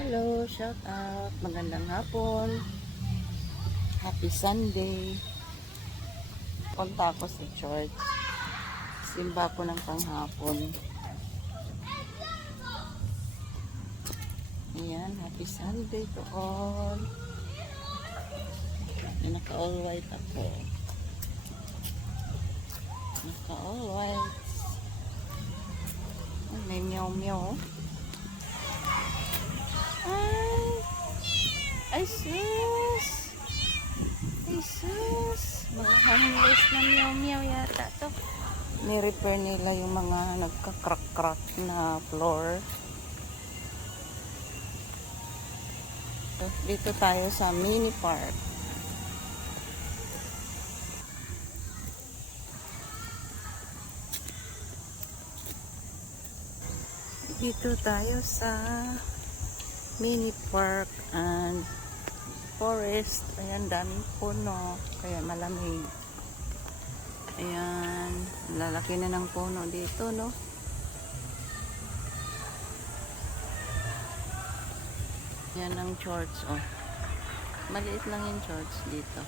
Hello, shout out. Magandang hapon. Happy Sunday. Punta ako sa church. Simba ko ng panghapon. Ayan, happy Sunday to all. Naka-all white ako. Naka-all white. Ay, may meow-meow. Ay, sus! Ay, sus! Mga homeless na meow-meow yata to. Ni-repair nila yung mga nagka-crack-crack na floor. So, dito tayo sa mini park. Dito tayo sa mini park and forest. Ayan, daming puno. Kaya malamig. Ayan, lalaki na ng puno dito, no? Yan ang church, oh. Maliit lang yung church dito.